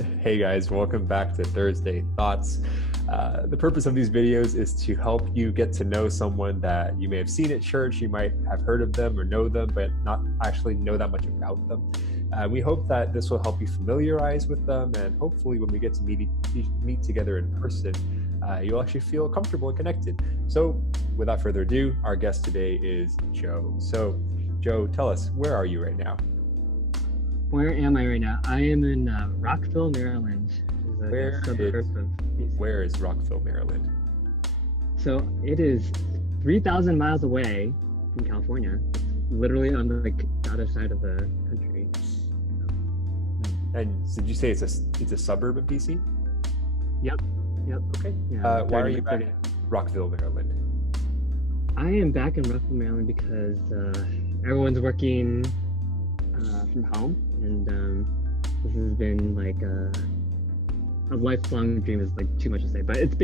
Hey guys, welcome back to Thursday Thoughts. The purpose of these videos is to help you get to know someone that you may have seen at church, you might have heard of them or know them, but not actually know that much about them. We hope that this will help you familiarize with them, and hopefully when we get to meet together in person, you'll actually feel comfortable and connected. So without further ado, our guest today is Joe. So Joe, tell us, where are you right now? Where am I right now? I am in Rockville, Maryland. Where is Rockville, Maryland? So it is 3,000 miles away from California. It's literally on the other side of the country. And did you say it's a suburb of DC? Yep. Okay. Yeah, why are you back in Rockville, Maryland? I am back in Rockville, Maryland because everyone's working from home, and this has been like a lifelong dream is like too much to say, but it's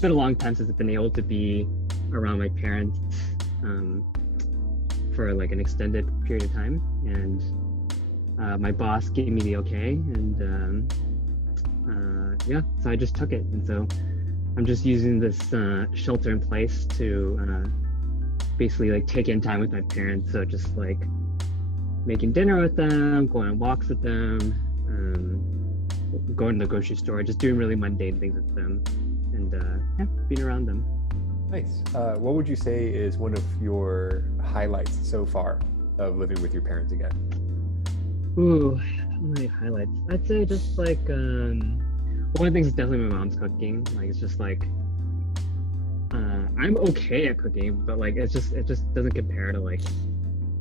been a long time since I've been able to be around my parents for like an extended period of time, and my boss gave me the okay, and so I just took it, and so I'm just using this shelter in place to basically like take in time with my parents. So just like making dinner with them, going on walks with them, going to the grocery store, just doing really mundane things with them, and being around them. Nice. What would you say is one of your highlights so far of living with your parents again? Ooh, how many highlights? I'd say just like one of the things is definitely my mom's cooking. Like it's just like I'm okay at cooking, but like it just doesn't compare to like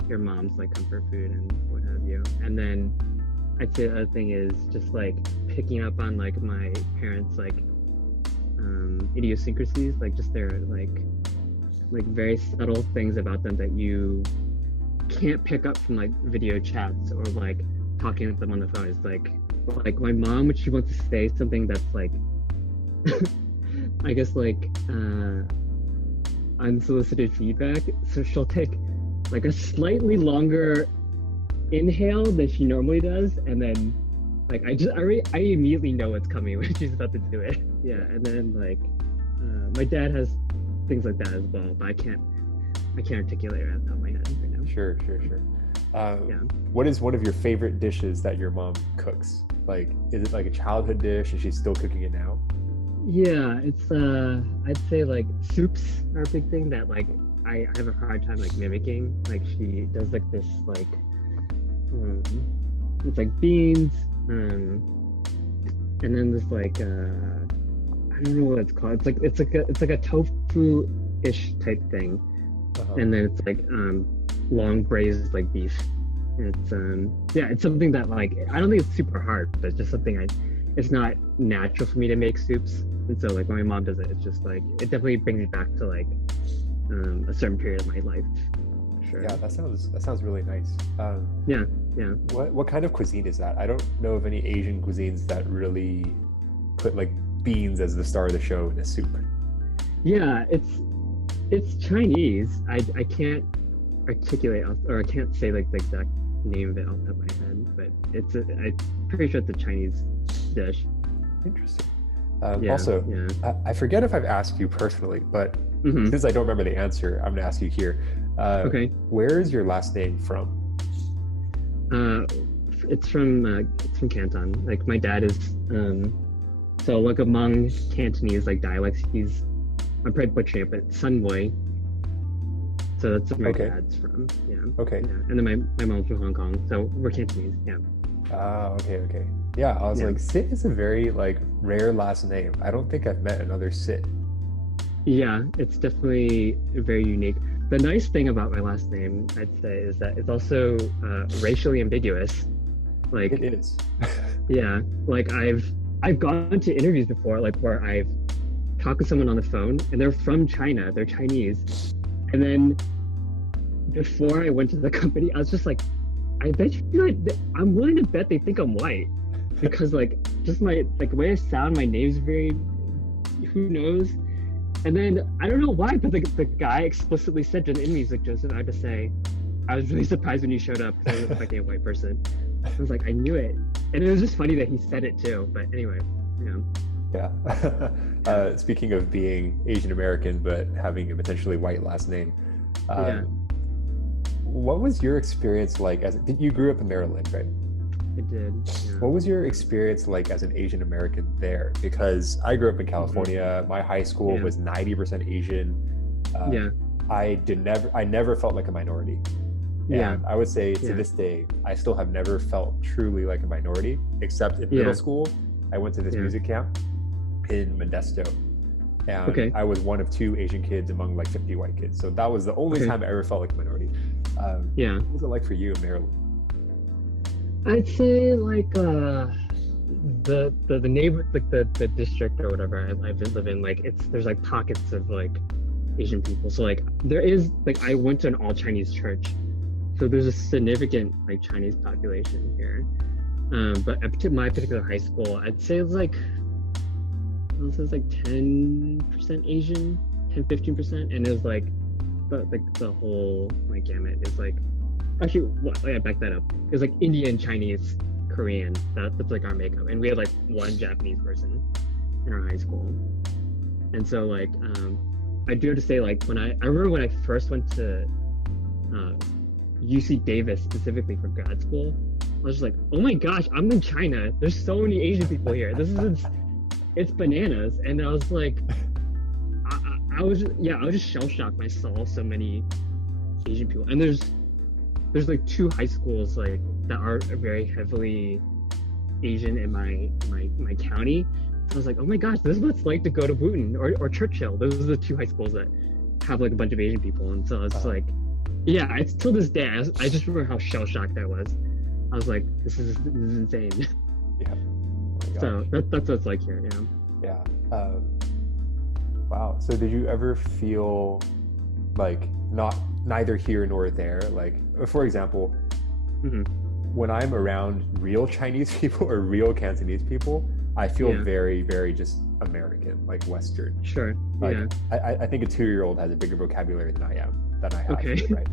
your mom's like comfort food and what have you. And then I'd say the other thing is just like picking up on like my parents like idiosyncrasies, like just their like very subtle things about them that you can't pick up from like video chats or like talking with them on the phone. It's like my mom, when she wants to say something that's like I guess like unsolicited feedback, so she'll take like a slightly longer inhale than she normally does, and then like I immediately know what's coming when she's about to do it. Yeah, and then like my dad has things like that as well, but I can't articulate it off the top of my head right now. Sure. What is one of your favorite dishes that your mom cooks? Like, is it like a childhood dish and she's still cooking it now? Yeah, it's I'd say like soups are a big thing that like I have a hard time like mimicking. Like she does like this like it's like beans and then this like I don't know what it's called. It's like a tofu-ish type thing. And then it's like long braised like beef. And it's it's something that like I don't think it's super hard, but it's just something it's not natural for me to make soups. And so like when my mom does it, it's just like it definitely brings me back to like a certain period of my life. Sure. Yeah, that sounds really nice. Yeah. What kind of cuisine is that? I don't know of any Asian cuisines that really put like beans as the star of the show in a soup. Yeah, it's Chinese. I can't articulate or I can't say like the exact name of it off the top of my head, but I'm pretty sure it's a Chinese dish. Interesting. I forget if I've asked you personally, but since I don't remember the answer, I'm gonna ask you here. Okay. Where is your last name from? It's from Canton. Like my dad is so like among Cantonese like dialects, I'm probably butchering it, but Sunboy. So that's where my dad's from. Yeah. Okay. Yeah. And then my mom's from Hong Kong, so we're Cantonese. Yeah. Okay. Yeah, I was like, Sit is a very like rare last name. I don't think I've met another Sit. Yeah, it's definitely very unique. The nice thing about my last name, I'd say, is that it's also racially ambiguous. Like it is. Yeah, like I've gone to interviews before, like where I've talked to someone on the phone and they're from China, they're Chinese, and then before I went to the company, I was just like, I bet you, I'm willing to bet they think I'm white, because like just my like the way I sound, my name's very, who knows. And then I don't know why, but the guy explicitly said during the interview, he's like, Joseph, I have to say, I was really surprised when you showed up because I was expecting a white person. I was like, I knew it. And it was just funny that he said it too. But anyway, yeah. Speaking of being Asian American but having a potentially white last name, what was your experience like you grew up in Maryland, right? I did. Yeah. What was your experience like as an Asian American there? Because I grew up in California. My high school was 90% Asian. I never felt like a minority. And I would say to this day, I still have never felt truly like a minority, except in middle school. I went to this music camp in Modesto. And I was one of 2 Asian kids among like 50 white kids. So that was the only time I ever felt like a minority. What was it like for you in Maryland? I'd say like the neighbor, like the district or whatever I live in, like there's like pockets of like Asian people. So like there is like I went to an all Chinese church, so there's a significant like Chinese population here. But up to my particular high school, I'd say it's like 10% Asian, 10-15%, and it was like the whole like gamut is like actually I back that up. It was like Indian, Chinese, Korean. That's like our makeup, and we had like 1 Japanese person in our high school. And so like I do have to say like I remember when I first went to UC Davis specifically for grad school, I was just like, oh my gosh, I'm in China. There's so many Asian people here. It's bananas. And I was like, I was just shell shocked when I saw so many Asian people. And there's like 2 high schools like that are very heavily Asian in my county. So I was like, oh my gosh, this is what it's like to go to Wooten or Churchill. Those are the 2 high schools that have like a bunch of Asian people. And so I was like, it's till this day. I just remember how shell shocked I was. I was like, this is insane. Yeah. Oh so that's what it's like here. Yeah. Wow. So did you ever feel like neither here nor there? Like, for example, when I'm around real Chinese people or real Cantonese people, I feel very, very just American, like Western. Sure. Like, I think a 2-year-old has a bigger vocabulary than I have, right?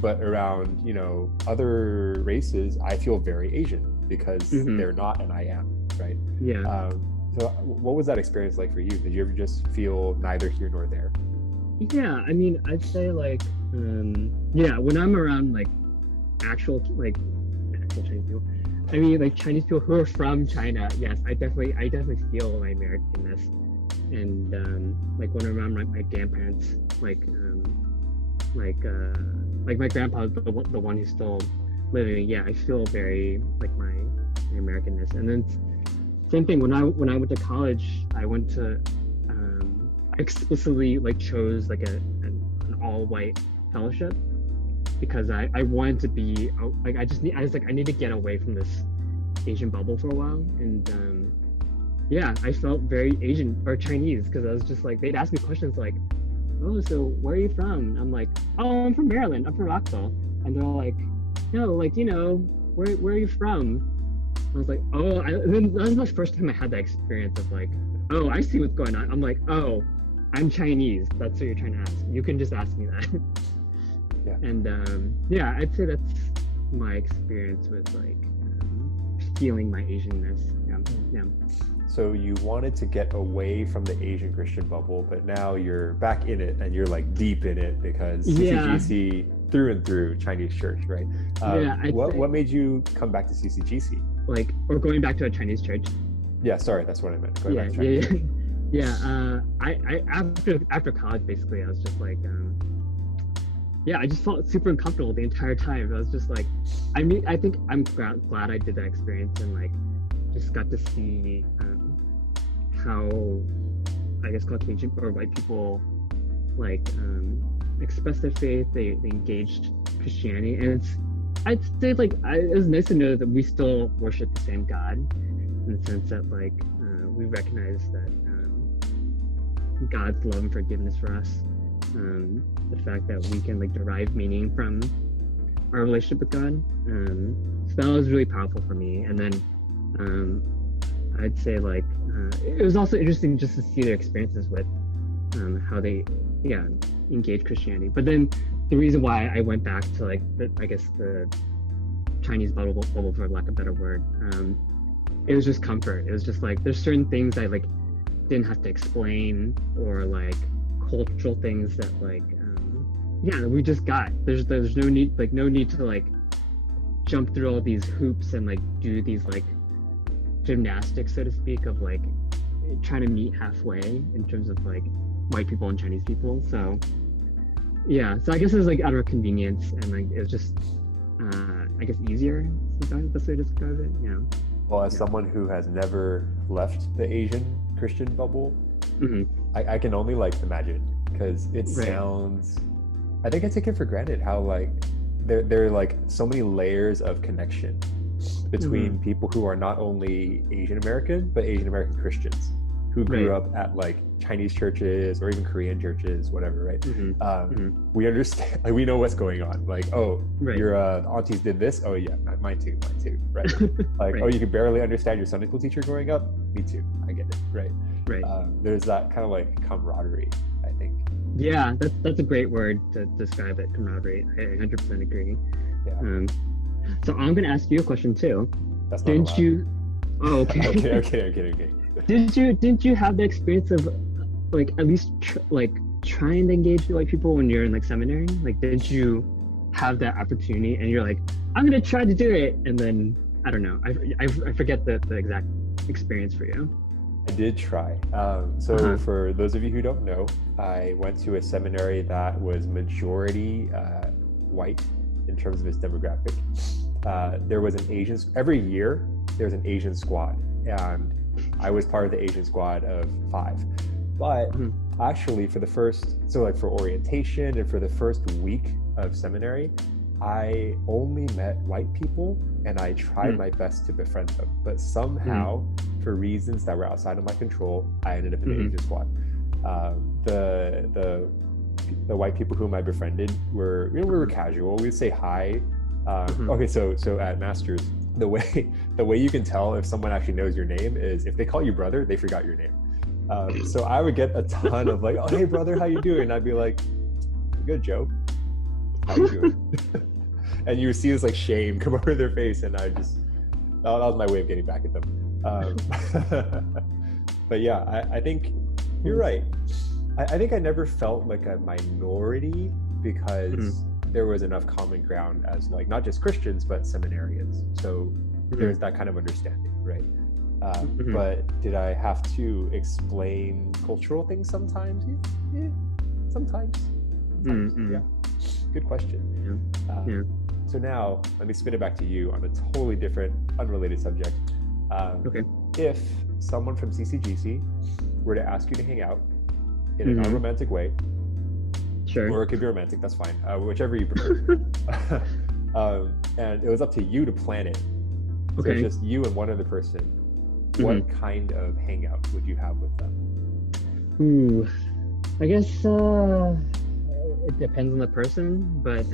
But around, other races, I feel very Asian because they're not and I am, right? Yeah. So what was that experience like for you? Did you ever just feel neither here nor there? Yeah, I mean, I'd say like, when I'm around like actual Chinese people, I mean like Chinese people who are from China, yes, I definitely feel my Americanness. And like when I'm around my grandparents, like my grandpa, the one who's still living, I feel very like my Americanness. And then same thing when I went to college, I went to I explicitly like chose like an all white fellowship because I wanted to be like I need to get away from this Asian bubble for a while. And I felt very Asian or Chinese because I was just like, they'd ask me questions like, oh, so where are you from? I'm like, oh, I'm from Maryland, I'm from Rockville. And they're like, no, like, where are you from? I was like, oh, then that was the first time I had that experience of like, oh, I see what's going on. I'm like, oh, I'm Chinese. That's what you're trying to ask. You can just ask me that. Yeah. And I'd say that's my experience with like feeling my Asianness. Yeah. So you wanted to get away from the Asian Christian bubble, but now you're back in it and you're like deep in it because CCGC through and through Chinese church, right? What made you come back to CCGC? Like, or going back to a Chinese church? Yeah, sorry, that's what I meant. Going back to Chinese church. I after college, basically, I was just like, I just felt super uncomfortable the entire time. I was just like, I think I'm glad I did that experience and like just got to see how I guess Caucasian or white people like express their faith. They engaged Christianity, and I'd say like it was nice to know that we still worship the same God in the sense that like we recognize that God's love and forgiveness for us, the fact that we can like derive meaning from our relationship with God. So that was really powerful for me. And then I'd say like it was also interesting just to see their experiences with how they engage Christianity. But then the reason why I went back to like I guess the Chinese bubble for lack of a better word, it was just comfort. It was just like there's certain things I like didn't have to explain, or like cultural things that like we just got. There's no need to like jump through all these hoops and like do these like gymnastics, so to speak, of like trying to meet halfway in terms of like white people and Chinese people. So yeah, so I guess it was like out of convenience, and like it was just I guess easier. Is that the best way to describe it? Yeah. Well, as someone who has never left the Asian Christian bubble, I can only like imagine, because it sounds, I think I take it for granted how like there are like so many layers of connection between people who are not only Asian American, but Asian American Christians who grew up at like Chinese churches or even Korean churches, whatever, right? We understand, like we know what's going on. Like, oh, your aunties did this. Oh yeah, mine too, right? Like, oh, you could barely understand your Sunday school teacher growing up. Me too, I get it, right? There's that kind of like camaraderie, I think. Yeah, that's a great word to describe it, camaraderie. I 100% agree. Yeah. So I'm gonna ask you a question too. That's not allowed. You? Oh, okay. Okay. Didn't you have the experience of like at least trying to engage with white people when you're in like seminary? Like, didn't you have that opportunity and you're like, I'm gonna try to do it, and then I don't know, I forget the exact experience for you. I did try. So for those of you who don't know, I went to a seminary that was majority white in terms of its demographic. There was an Asian, every year there's an Asian squad, and I was part of the Asian squad of 5. But actually for orientation and for the first week of seminary, I only met white people, and I tried my best to befriend them. But somehow, for reasons that were outside of my control, I ended up in the Asian squad. The white people whom I befriended were, we were casual. We'd say hi. Okay, so at Masters, the way you can tell if someone actually knows your name is if they call you brother, they forgot your name. So I would get a ton of like, oh hey brother, how you doing? And I'd be like, good, Joe. How you doing? And you would see this like shame come over their face, and that was my way of getting back at them. But yeah, I think you're right. I think I never felt like a minority because there was enough common ground as like not just Christians but seminarians. So there's that kind of understanding, right? But did I have to explain cultural things sometimes? Yeah, sometimes. Yeah. Good question. So now let me spin it back to you on a totally different, unrelated subject. If someone from CCGC were to ask you to hang out in an unromantic way, or it could be romantic, that's fine, whichever you prefer, and it was up to you to plan it, so it's just you and one other person, what kind of hangout would you have with them? I guess it depends on the person, but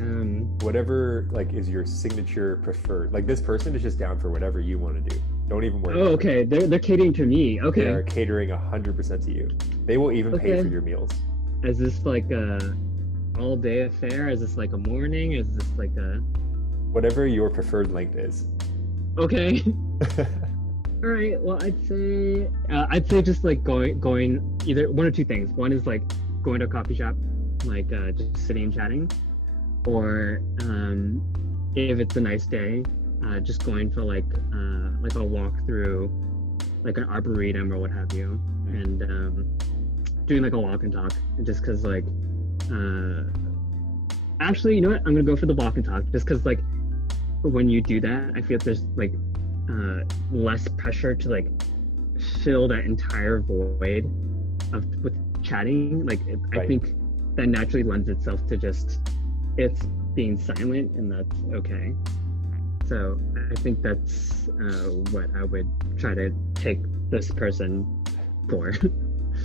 whatever like is your signature preferred. Like this person is just down for whatever you want to do. Don't even worry. Oh, okay. They're catering to me. Okay. They're catering 100% to you. They will even pay for your meals. Is this like a all-day affair? Is this like a morning? Is this like a whatever your preferred length is? Okay. All right. Well, I'd say just like going either one or two things. One is like going to a coffee shop, like just sitting and chatting, or if it's a nice day, just going for like a walk through like an arboretum or what have you, and doing like a walk and talk. Just because like actually, you know what, I'm gonna go for the walk and talk, just because like when you do that, I feel there's like less pressure to like fill that entire void with chatting. Like I think that naturally lends itself to just it's being silent, and that's okay. So I think that's what I would try to take this person for.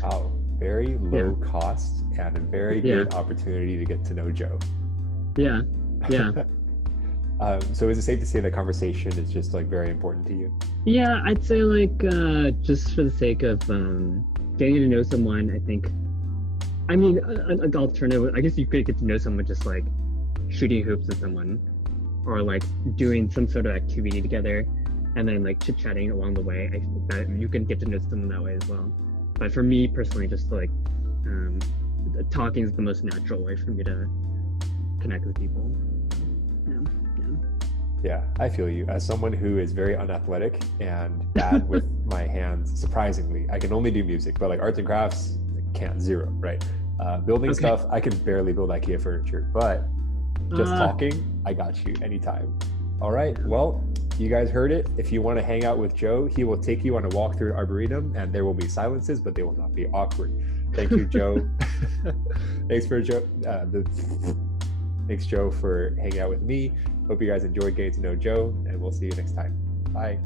Wow, very low cost and a very good opportunity to get to know Joe. Yeah. So is it safe to say that conversation is just like very important to you? Yeah, I'd say like just for the sake of getting to know someone, I think, I mean, an alternative, I guess you could get to know someone just like shooting hoops with someone, or like doing some sort of activity together, and then like chit-chatting along the way. I think that you can get to know someone that way as well. But for me personally, just like talking is the most natural way for me to connect with people. Yeah, I feel you. As someone who is very unathletic and bad with my hands, surprisingly, I can only do music, but like arts and crafts, can't, zero, right? Building stuff, I can barely build IKEA furniture, but just talking, I got you anytime. All right, well, you guys heard it. If you want to hang out with Joe, he will take you on a walk through an arboretum, and there will be silences, but they will not be awkward. Thank you, Joe. Thanks, Joe, for hanging out with me. Hope you guys enjoyed getting to know Joe, and we'll see you next time. Bye.